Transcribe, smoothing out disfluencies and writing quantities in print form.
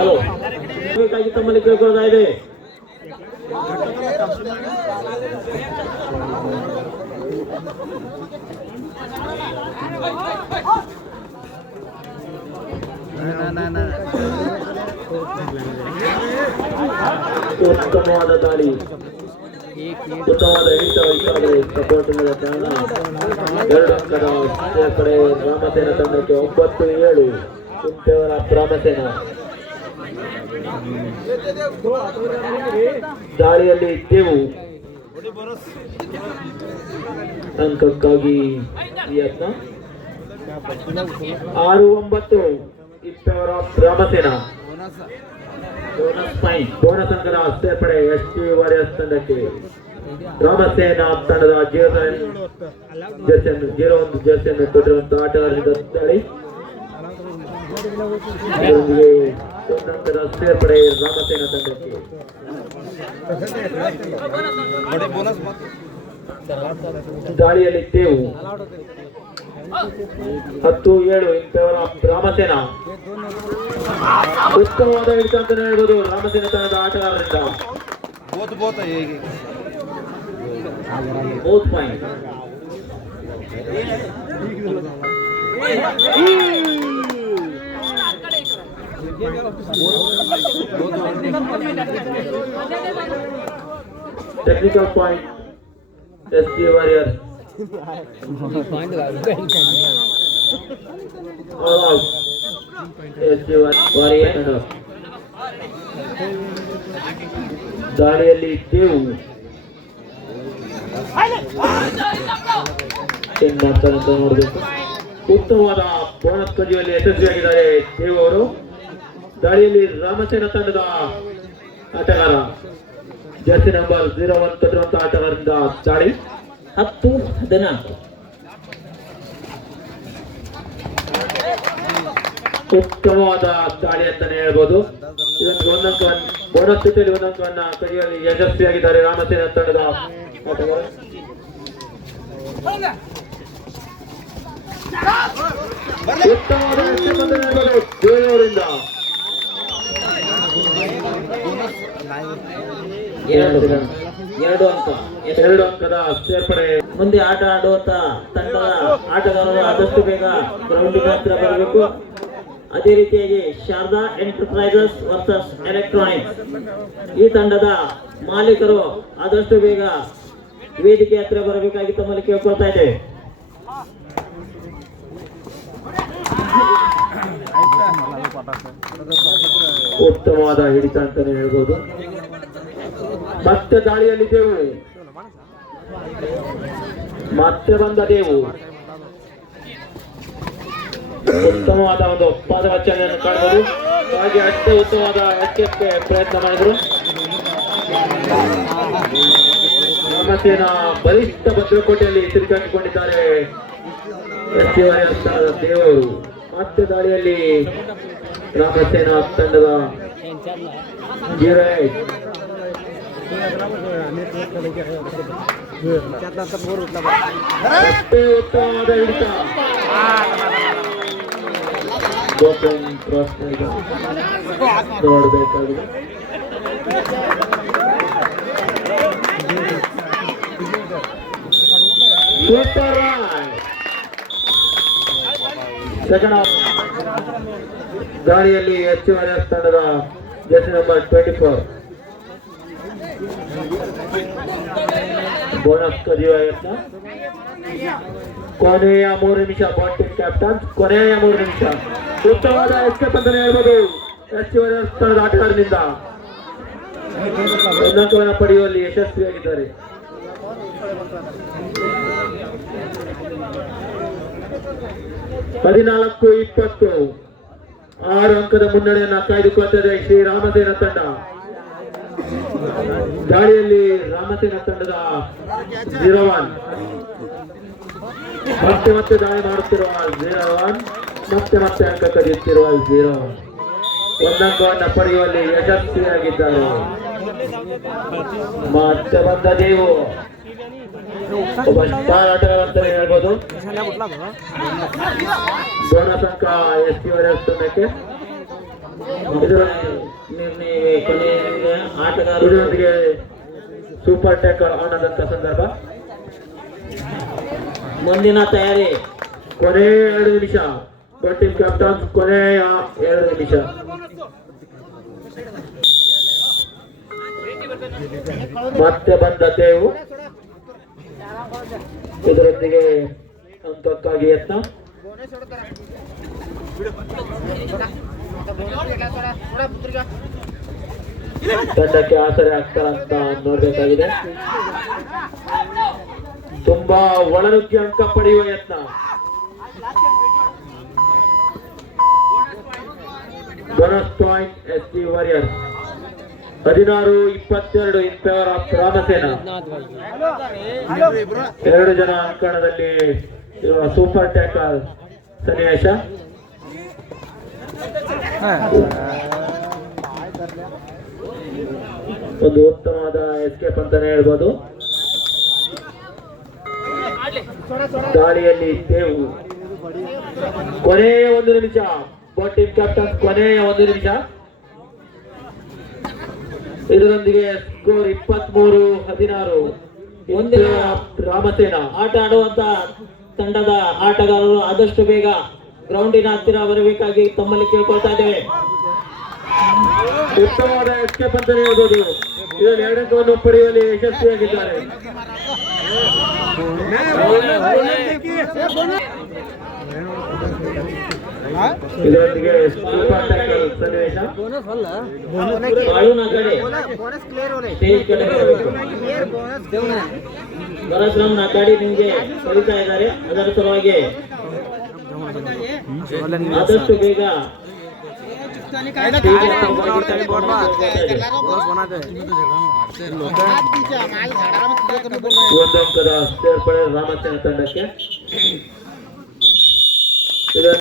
Hello ಬೇಕಾಗಿ ತಮ್ಮಲ್ಲಿ ಕೇಳ್ಕೊಳ್ತಾ ಇದೆ. ಉತ್ತಮವಾದ ದಾಳಿ, ಉತ್ತಮವಾದ ಹಿಡಿತ ಸಪೋರ್ಟ್ ಕಾರಣ 2 ಅಂಕದ ಸೇರ್ಪಡೆ ರಾಮಸೇನ ತಂಡಕ್ಕೆ 9-7 ಕುಂಟೆಯವರ ರಾಮಸೇನ. ದಾಳಿಯಲ್ಲಿ ದೇವು ಅಂಕಕ್ಕಾಗಿ ಯತ್ನ 6-9 ಇಪ್ಪವರ ರಾಮಸೇನ. ಬೋನಸ್ ಅಂಕದ ಸೇರ್ಪಡೆ ಎಸ್ಟಿ ವಾರಿಯರ್ಸ್ ತಂಡಕ್ಕೆ. ರಾಮಸೇನ ತಂಡದ 0-1 ಜರ್ಸಿಯನ್ನು ಕೊಟ್ಟಿರುವಂತಹ ಆಟಗಾರರಿಂದ ದಾಳಿ ಅಂಕದ ಸೇರ್ಪಡೆ ರಾಮಸೇನ ತಂಡಕ್ಕೆ. ದಾಳಿಯಲ್ಲಿ ದೇವು 10-7 ಇಂಪವರ ರಾಮಸೇನ. ಉತ್ತಮವಾದ ಹಿಡಿತ ಅಂತ ಹೇಳ್ಬೋದು ರಾಮಸೇನ ತಂಡದ ಆಟಗಾರರಿಂದ. Both point. Technical point SG Warriors. All out SG Warriors. ದಾಳಿಯಲ್ಲಿ ದೇವು ಅಂತ ನೋಡಬೇಕು. ಉತ್ತಮವಾದ ಬೋನಸ್ ಕದಿಯುವಲ್ಲಿ ಯಶಸ್ವಿಯಾಗಿದ್ದಾರೆ ದೇವ್ ಅವರು. ದಾಳಿಯಲ್ಲಿ ರಾಮಸೇನ ತಂಡದ ಆಟಗಾರ ಜರ್ಸಿ ನಂಬರ್ 01 ಕೊಟ್ಟಿರುವಂತಹ ಆಟಗಾರರಿಂದ ದಾಳಿ 10-14. ಉತ್ತಮವಾದ ದಾಳಿ ಅಂತಾನೆ ಹೇಳ್ಬೋದು. ಇದೊಂದು 1 ಅಂಕವನ್ನು ಬೋನಸ್ ಸ್ಥಿತಿಯಲ್ಲಿ 1 ಅಂಕವನ್ನು ಕದಿಯುವಲ್ಲಿ ಯಶಸ್ವಿಯಾಗಿದ್ದಾರೆ ರಾಮಸೇನ ತಂಡದ ಆಟಗಾರ. ಉತ್ತಮವಾದ ದೇವರಿಂದ 2 ಅಂಕದ ಸೇರ್ಪಡೆ. ಮುಂದೆ ಆಟ ಆಡುವಂತ ತಂಡದ ಆಟಗಾರರು ಆದಷ್ಟು ಬೇಗ ಗ್ರೌಂಡಿನ ಹತ್ರ ಬರಬೇಕು. ಅದೇ ರೀತಿಯಾಗಿ ಶಾರದಾ ಎಂಟರ್ಪ್ರೈಸಸ್ ವರ್ಸಸ್ ಎಲೆಕ್ಟ್ರಾನಿಕ್ಸ್, ಈ ತಂಡದ ಮಾಲೀಕರು ಆದಷ್ಟು ಬೇಗ ವೇದಿಕೆ ಹತ್ರ ಬರಬೇಕಾಗಿ ತಮ್ಮಲ್ಲಿ ಕೇಳ್ಕೊಳ್ತಾ ಇದ್ದೇವೆ. ಉತ್ತಮವಾದ ಹಿಡಿತ ಅಂತಾನೆ ಹೇಳ್ಬೋದು. ಮತ್ತೆ ದಾಳಿಯಲ್ಲಿ ದೇವು, ಮತ್ತೆ ಬಂದ ದೇವು. ಉತ್ತಮವಾದ ಒಂದು ಪಾದರಚನೆಯನ್ನು ಕಾಣಬಹುದು. ಹಾಗೆ ಅಷ್ಟೇ ಉತ್ತಮವಾದ ಎಚ್ಚರಿಕೆ ಪ್ರಯತ್ನ ಮಾಡಿದ್ರು. ರಾಮಸೇನ ಬಲಿಷ್ಠ ಭದ್ರಕೋಟೆಯಲ್ಲಿ ತಿರುಗಾಕಿಕೊಂಡಿದ್ದಾರೆ ದೇವರು. ಮತ್ತೆ ದಾಳಿಯಲ್ಲಿ ರಾಮಸೇನ ತಂಡದ 08 ಉತ್ತಮವಾದ ಹಿಡಿತ. ನೋಡಬೇಕಾಗಿದೆ. ಸೆಕೆಂಡ್ ಹಾಫ್ ದಾಳಿಯಲ್ಲಿ ಎಚ್ ವಾರಿಯರ್ಸ್ ತಂಡದ ಜರ್ಸಿ ನಂಬರ್ 24 ಬೋನಸ್ ಕದಿಯುವ ಯತ್ನ. ಕೊನೆಯ 3 ನಿಮಿಷ ಬಾಟಿಂಗ್ ಕ್ಯಾಪ್ಟನ್, ಕೊನೆಯ 3 ನಿಮಿಷ. ಉತ್ತಮವಾದ ಎಸ್ಕೇಪ್ ಅಂತಾನೆ ಹೇಳ್ಬೋದು ಎಚ್ ವಾರಿಯರ್ಸ್ ತಂಡದ ಆಟಗಾರನಿಂದ. 1 ಅಂಕವನ್ನು ಪಡೆಯುವಲ್ಲಿ ಯಶಸ್ವಿಯಾಗಿದ್ದಾರೆ. ಹದಿನಾಲ್ಕು 20 6 ಅಂಕದ ಮುನ್ನಡೆಯನ್ನು ಕಾಯ್ದುಕೊಳ್ಳುತ್ತದೆ ಶ್ರೀ ರಾಮಸೇನ ತಂಡ. ದಾಳಿಯಲ್ಲಿ ರಾಮಸೇನ ತಂಡದ 01 ಮತ್ತೆ ದಾಳಿ ಮಾಡುತ್ತಿರುವ 01 ಮತ್ತೆ ಅಂಕ ಕದಿಯುತ್ತಿರುವ 01 1 ಅಂಕವನ್ನು ಪಡೆಯುವಲ್ಲಿ ಯಶಸ್ವಿಯಾಗಿದ್ದಾರೆ. ಮತ್ತೆ ಬಂದ ದೇವು ಒಬ್ಬ ಸ್ಟಾರ್ ಆಟಗಾರ ಅಂತಾನೆ ಹೇಳ್ಬೋದು. ಬೋನಸ್ ಅಂಕ ಎಸ್ ಪಿ ಅವರ ತಂಡಕ್ಕೆ ನಿರ್ಣಯವೇ ಕೊನೆಯ ಆಟಗಾರರು ಇದರೊಂದಿಗೆ ಸೂಪರ್ ಟ್ಯಾಕಲ್ ಆನ್ ಆದಂತ ಸಂದರ್ಭ. ಮುಂದಿನ ತಯಾರಿ. ಕೊನೆ 2 ನಿಮಿಷ. ಟೀಮ್ ಕ್ಯಾಪ್ಟನ್ ಕೊನೆಯ 2 ನಿಮಿಷ. ಮತ್ತೆ ಬಂದ ತೇವು. ಇದರೊಂದಿಗೆ ಅಂಕಕ್ಕಾಗಿ ಯತ್ನ. ತಂಡಕ್ಕೆ ಆಸರೆ ಆಗ್ತಾರ ಅಂತ ನೋಡ್ಬೇಕಾಗಿದೆ. ತುಂಬಾ ಒಳನುಗ್ಗಿ ಅಂಕ ಪಡೆಯುವ ಯತ್ನ. Bonus point S T warriors 16-22 in favour of Ramasena. 2 ಜನ ಅಂಕಣದಲ್ಲಿ ಇರುವ ಸೂಪರ್ ಟ್ಯಾಕಲ್ ಸನ್ನಿವೇಶ. ಒಂದು ಉತ್ತಮವಾದ ಎಸ್ಕೇಪ್ ಅಂತಾನೆ ಹೇಳ್ಬೋದು. ದಾಳಿಯಲ್ಲಿ ತೇವು. ಕೊನೆಯ 1 ನಿಮಿಷ. ಟೀಮ್ ಕ್ಯಾಪ್ಟನ್ ಕೊನೆಯ 1 ನಿಮಿಷ. ಇದರೊಂದಿಗೆ ಸ್ಕೋರ್ 23-16 ಮುಂದಿನ ರಾಮಸೇನ. ಆಟ ಆಡುವಂತ ತಂಡದ ಆಟಗಾರರು ಆದಷ್ಟು ಬೇಗ ಗ್ರೌಂಡಿನ ಹತ್ತಿರ ಬರಬೇಕಾಗಿ ತಮ್ಮಲ್ಲಿ ಕೇಳ್ಕೊಳ್ತಾ ಇದ್ದೇವೆ. ಉತ್ತಮವಾದ ಎಸ್ಕೇಪ್ ಅಂತಾನೆ ಹೇಳ್ಬೋದು. ಇದರಲ್ಲಿ 2 ಅಂಕವನ್ನು ಪಡೆಯುವಲ್ಲಿ ಯಶಸ್ವಿಯಾಗಿದ್ದಾರೆ. ಇದರೊಂದಿಗೆ ಸೂಪರ್ ಟ್ಯಾಕಲ್ ಸನ್ನಿವೇಶ. ಬಾಳುನ ಕಡೆ ಸ್ಟೇಜ್ ಕಡೆ ಬರಬೇಕು. ಪರಶುರಾಮ್ ನಾಕಾಡಿ ನಿಮಗೆ ಕರೀತಾ ಇದ್ದಾರೆ. ಅದರ ಸಲುವಾಗಿ ಆದಷ್ಟು ಬೇಗ ಒಂದು ಅಂಕದ ಸೇರ್ಪಡೆ ರಾಮಸೇನ ತಂಡಕ್ಕೆ.